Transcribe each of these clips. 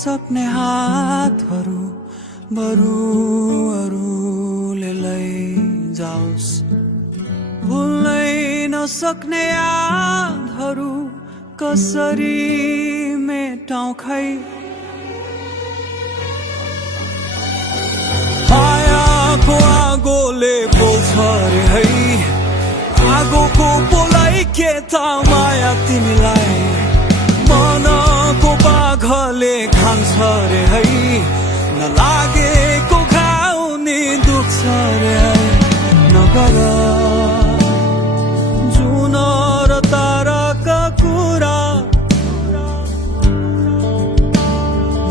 नसक्ने हातहरू बरु अरूले लैजाओस्। भुल्नै नसक्ने यादहरू कसरी मेटाउँ खै। मायाको आगोले पोल्छ रे है, आगोको पोलाई के त माया तिमीलाई। मनको बाघले खान्छ रे है, नलागेको घाउ नि दुख्छ रे है। नगर जुन र ताराका कुरा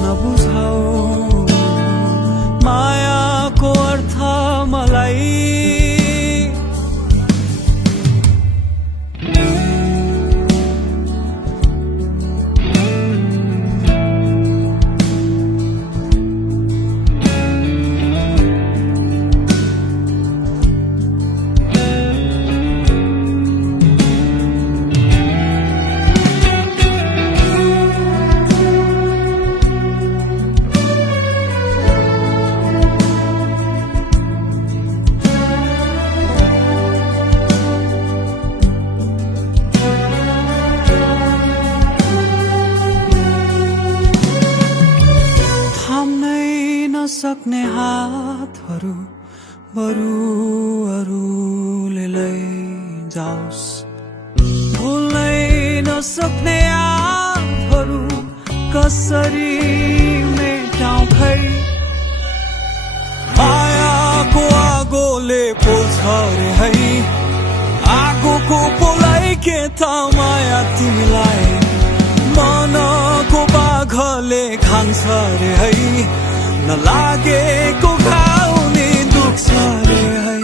नबुझाऊ, मायाको अर्थ मलाई। सक्ने हातहरू बरु अरूले लैजाओस्। भुल्नै नसक्ने यादहरू कसरी मेटाउँ खै। मायाको आगोले पोल्छ रे है, आगोको पोलाई के त माया तिमीलाई। मनको बाघले खान्छ रे है, नलागेको घाउ नि दुख्छ रे है।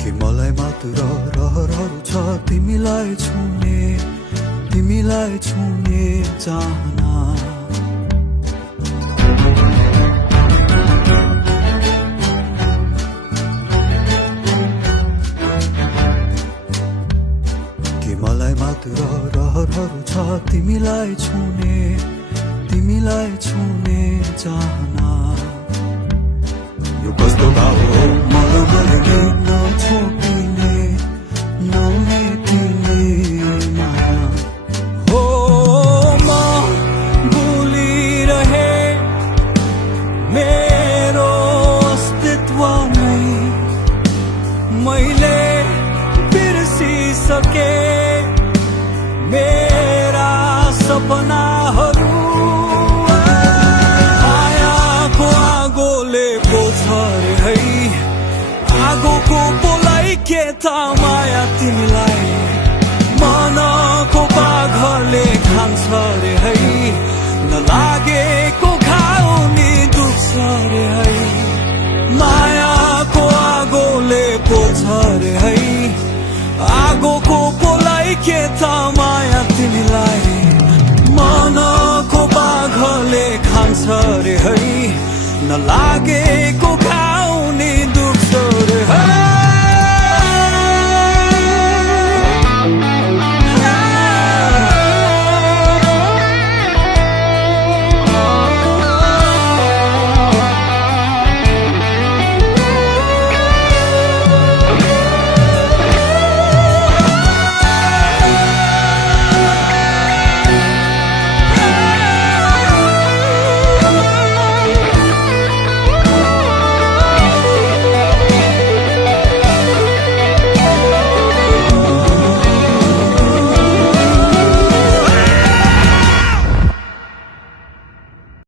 के मलाई मात्र रहरहरू छ तिमीलाई छुने चाहना। मलाई मात्र रहरहरू छ तिमीलाई छुने चाहना। यो कस्तो भाव हो मलाई नछोपिने नमेटिने माया हो। म भुलिरहे मेरो अस्तित्व नै, मैले बिर्सिसके मेरा सपनाहरू। मायाको आगोले पोल्छ रे है, आगोको पोलाई के त माया तिमीलाई। मनको बाघले खान्छ रे है, नलागेको घाउ नि दुख्छ रे है। मायाको आगोले पोल्छ रे है, आगोको पोलाई के त माया तिमीलाई। मनको बाघले खान्छ रे है, नलागेको घाउ